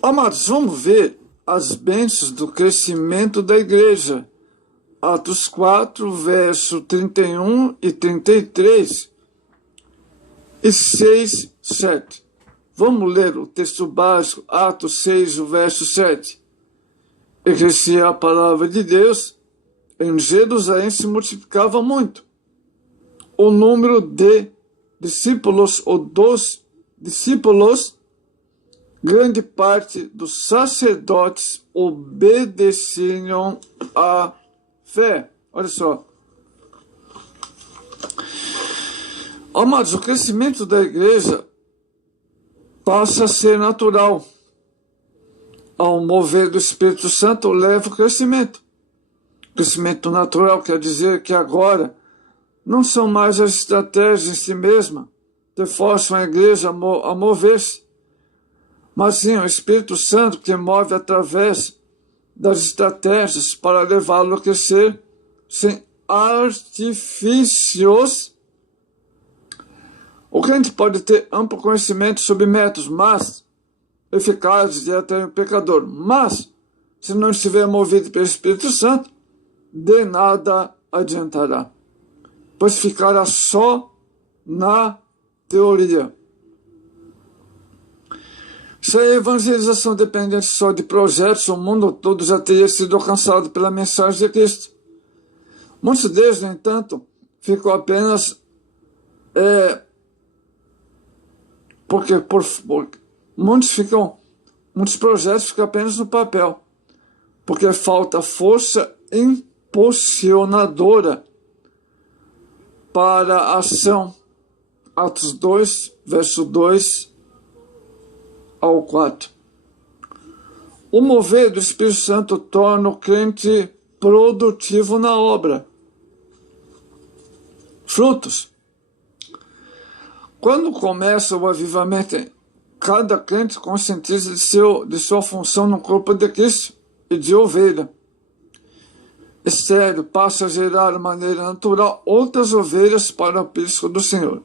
Amados, vamos ver as bênçãos do crescimento da igreja. Atos 4, verso 31 e 33 e 6, 7. Vamos ler o texto básico, Atos 6, o verso 7. E crescia a palavra de Deus, em Jerusalém se multiplicava muito o número de discípulos ou dos discípulos. Grande parte dos sacerdotes obedeciam à fé. Olha só. Amados, o crescimento da igreja passa a ser natural. Ao mover do Espírito Santo leva o crescimento. Crescimento natural quer dizer que agora não são mais as estratégias em si mesma que forçam a igreja a mover-se, mas sim o Espírito Santo que move através das estratégias para levá-lo a crescer sem artifícios. O crente pode ter amplo conhecimento sobre métodos, mas eficazes de atrair o pecador. Mas, se não estiver movido pelo Espírito Santo, de nada adiantará, pois ficará só na teoria. Se a evangelização dependesse só de projetos, o mundo todo já teria sido alcançado pela mensagem de Cristo. Muitos deles, no entanto, ficam apenas muitos projetos ficam apenas no papel, porque falta força impulsionadora para a ação. Atos 2, verso 2 ao 4. O mover do Espírito Santo torna o crente produtivo na obra. Frutos. Quando começa o avivamento, cada crente conscientiza de sua função no corpo de Cristo e de ovelha. Estéreo passa a gerar de maneira natural outras ovelhas para o aprisco do Senhor.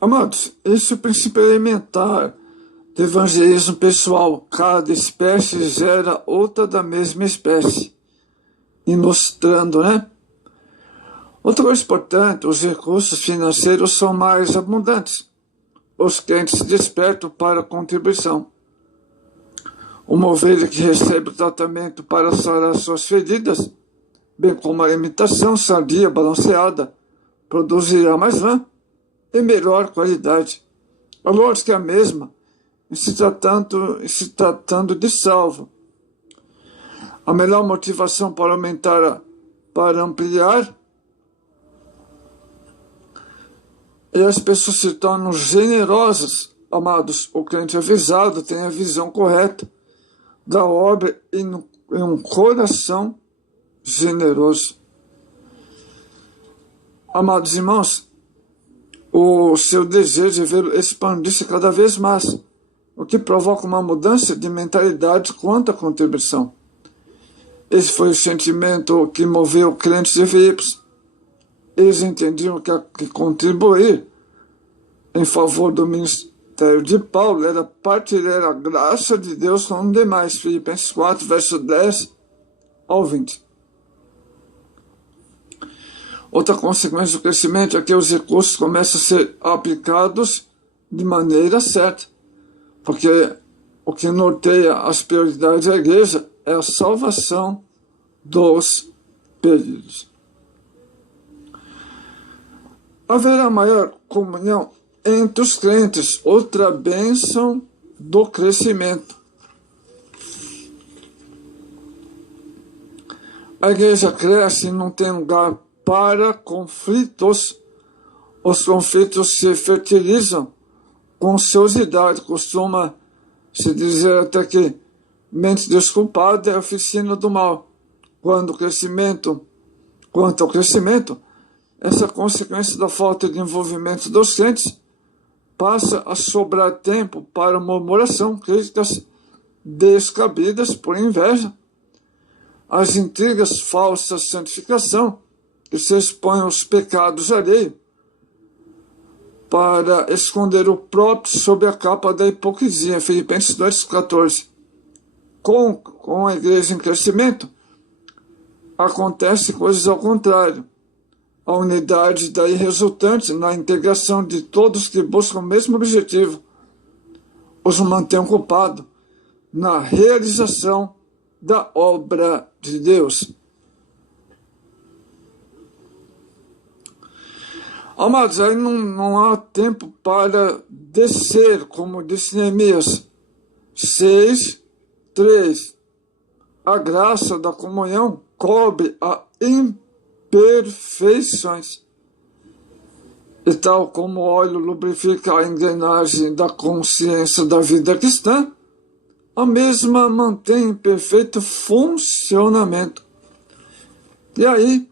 Amados, esse é o princípio elementar do evangelismo pessoal. Cada espécie gera outra da mesma espécie. Ilustrando, né? Outra coisa importante, os recursos financeiros são mais abundantes. Os crentes se despertam para a contribuição. Uma ovelha que recebe o tratamento para sarar suas feridas, bem como a alimentação sadia, balanceada, produzirá mais lã e melhor qualidade. A lógica é a mesma em se tratando de salvo. A melhor motivação para ampliar, e as pessoas se tornam generosas. Amados, o crente avisado tem a visão correta da obra e um coração generoso. Amados irmãos, o seu desejo é vê-lo expandir-se cada vez mais, o que provoca uma mudança de mentalidade quanto à contribuição. Esse foi o sentimento que moveu crentes de Filipos. Eles entendiam que contribuir em favor do ministério de Paulo era partilhar a graça de Deus com os demais. Filipenses 4, verso 10 ao 20. Outra consequência do crescimento é que os recursos começam a ser aplicados de maneira certa, porque o que norteia as prioridades da igreja é a salvação dos perdidos. Haverá maior comunhão entre os crentes, outra bênção do crescimento. A igreja cresce e não tem lugar para conflitos. Os conflitos se fertilizam com ociosidade. Costuma se dizer até que mente desculpada é a oficina do mal. Quanto ao crescimento, essa consequência da falta de envolvimento dos crentes passa a sobrar tempo para murmuração, críticas descabidas por inveja, as intrigas falsas, santificação, que se expõem aos pecados alheios, para esconder o próprio sob a capa da hipocrisia. Filipenses 2,14. Com a igreja em crescimento, acontece coisas ao contrário. A unidade daí resultante na integração de todos que buscam o mesmo objetivo os mantém ocupados na realização da obra de Deus. Amados, aí não há tempo para descer, como disse Neemias 6:3. A graça da comunhão cobre a imperfeições. E tal como o óleo lubrifica a engrenagem da consciência da vida cristã, a mesma mantém em perfeito funcionamento. E aí,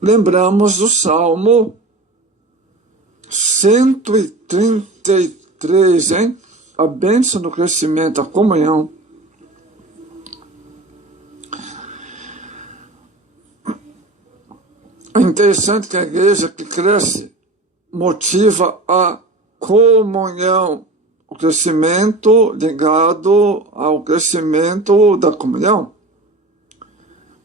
lembramos do Salmo 133, hein? A bênção do crescimento, a comunhão. É interessante que a igreja que cresce motiva a comunhão, o crescimento ligado ao crescimento da comunhão.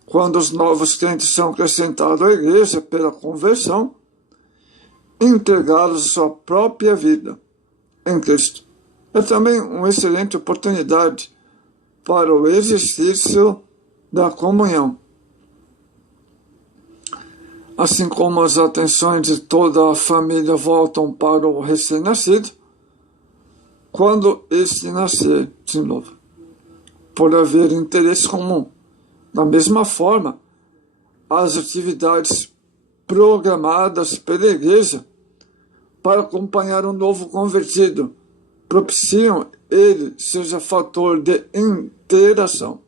Quando os novos crentes são acrescentados à igreja pela conversão, entregá-los a sua própria vida em Cristo. É também uma excelente oportunidade para o exercício da comunhão. Assim como as atenções de toda a família voltam para o recém-nascido, quando este nascer de novo, por haver interesse comum. Da mesma forma, as atividades programadas pela igreja para acompanhar o novo convertido propiciam ele seja fator de interação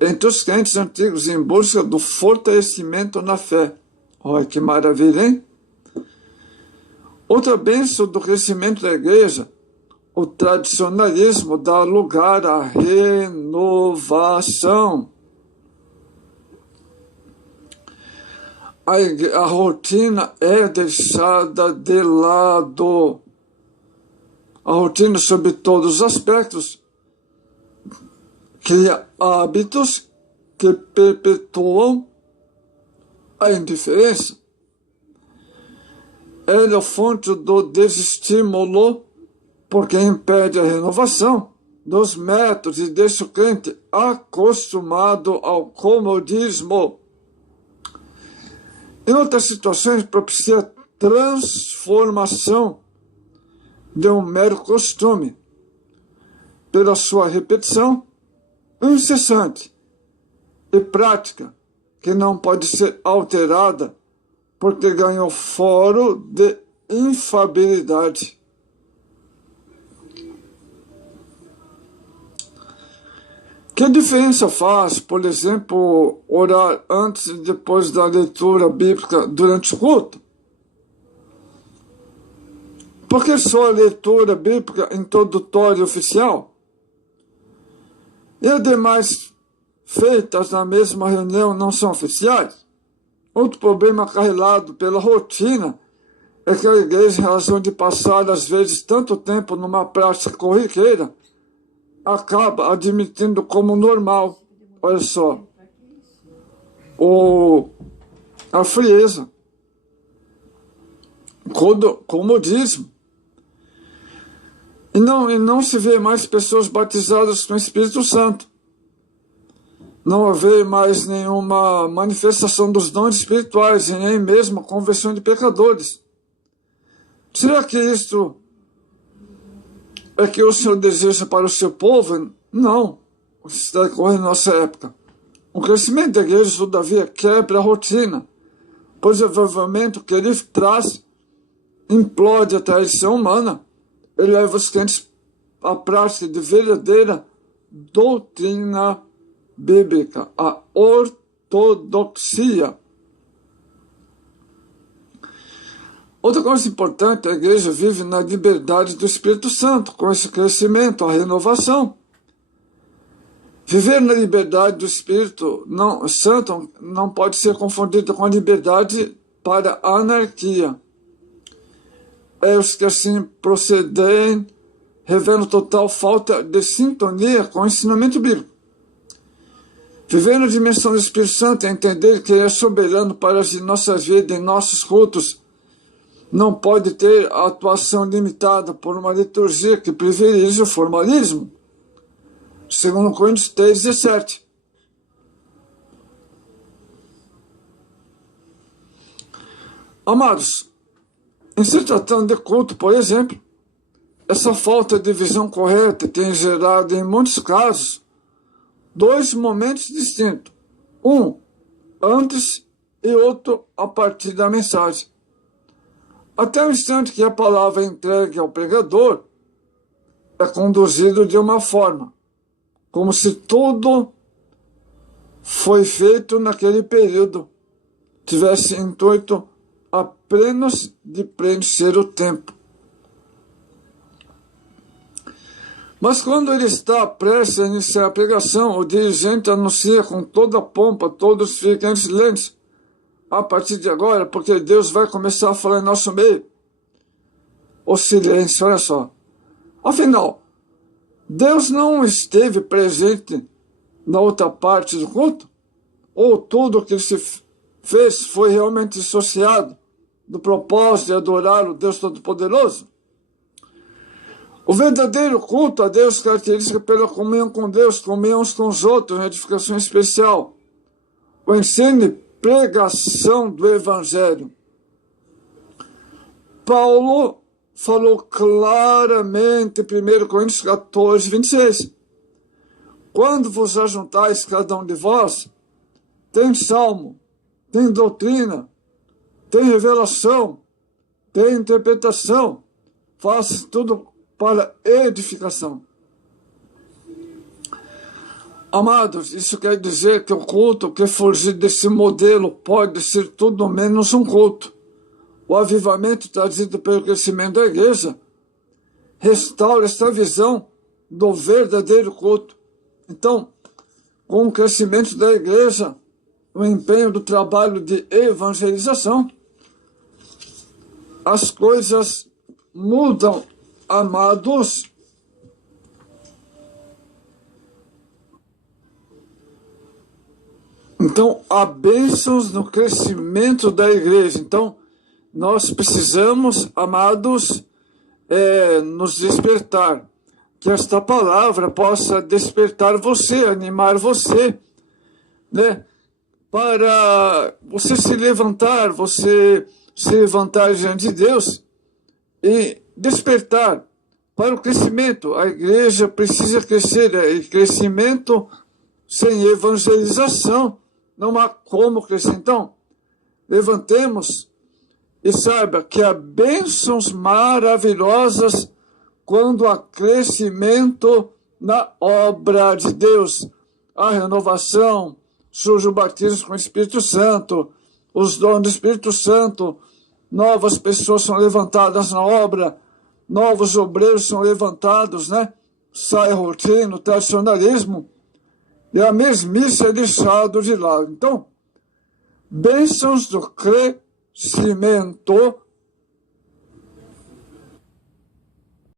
entre os crentes antigos em busca do fortalecimento na fé. Olha que maravilha, hein? Outra bênção do crescimento da igreja, o tradicionalismo dá lugar à renovação. A rotina é deixada de lado. A rotina, sob todos os aspectos, cria hábitos que perpetuam a indiferença. Ela é a fonte do desestímulo, porque impede a renovação dos métodos e deixa o crente acostumado ao comodismo. Em outras situações, propicia a transformação de um mero costume pela sua repetição incessante e prática, que não pode ser alterada porque ganhou foro de infabilidade. Que diferença faz, por exemplo, orar antes e depois da leitura bíblica durante o culto? Por que só a leitura bíblica introdutória e oficial? E as demais feitas na mesma reunião não são oficiais? Outro problema carregado pela rotina é que a igreja, em razão de passar às vezes tanto tempo numa prática corriqueira, acaba admitindo como normal, olha só, a frieza, o comodismo. E não se vê mais pessoas batizadas com o Espírito Santo. Não haver mais nenhuma manifestação dos dons espirituais e nem mesmo a conversão de pecadores. Será que isto é que o Senhor deseja para o seu povo? Não. Isso está ocorrendo na nossa época. O crescimento da igreja, todavia, quebra a rotina, pois o avivamento que ele traz implode a tradição humana e leva os crentes à prática de verdadeira doutrina bíblica, a ortodoxia. Outra coisa importante, a igreja vive na liberdade do Espírito Santo, com esse crescimento, a renovação. Viver na liberdade do Espírito Santo não pode ser confundido com a liberdade para a anarquia. os que assim procedem revelam total falta de sintonia com o ensinamento bíblico. Viver na dimensão do Espírito Santo é entender que Ele é soberano para as nossas vidas, em nossos cultos. Não pode ter a atuação limitada por uma liturgia que privilegia o formalismo. 2 Coríntios 3,17. Amados, em se tratando de culto, por exemplo, essa falta de visão correta tem gerado, em muitos casos, dois momentos distintos. Um antes e outro a partir da mensagem. Até o instante que a palavra é entregue ao pregador, é conduzido de uma forma, como se tudo foi feito naquele período, tivesse intuito apenas de preencher o tempo. Mas quando ele está prestes a iniciar a pregação, o dirigente anuncia com toda a pompa, todos fiquem em silêncio, a partir de agora, porque Deus vai começar a falar em nosso meio. O silêncio, olha só. Afinal, Deus não esteve presente na outra parte do culto? Ou tudo o que se fez foi realmente dissociado do propósito de adorar o Deus Todo-Poderoso? O verdadeiro culto a Deus caracteriza pela comunhão com Deus, comunhão uns com os outros, edificação especial. O ensino e pregação do Evangelho. Paulo falou claramente em 1 Coríntios 14, 26. Quando vos ajuntais cada um de vós, tem salmo, tem doutrina, tem revelação, tem interpretação, faça tudo para edificação. Amados, isso quer dizer que o culto que fugir desse modelo pode ser tudo menos um culto. O avivamento trazido pelo crescimento da igreja restaura esta visão do verdadeiro culto. Então, com o crescimento da igreja, o empenho do trabalho de evangelização, as coisas mudam, amados. Então, há bênçãos no crescimento da igreja. Então, nós precisamos, amados, nos despertar. Que esta palavra possa despertar você, animar você, né? Para você se levantar diante de Deus e despertar para o crescimento. A igreja precisa crescer, e crescimento sem evangelização não há como crescer. Então, levantemos e saiba que há bênçãos maravilhosas quando há crescimento na obra de Deus. A renovação, surge o batismo com o Espírito Santo, os dons do Espírito Santo, novas pessoas são levantadas na obra, novos obreiros são levantados, né? Sai a rotina, o tradicionalismo, e a mesmice é deixado de lado. Então, bênçãos do crescimento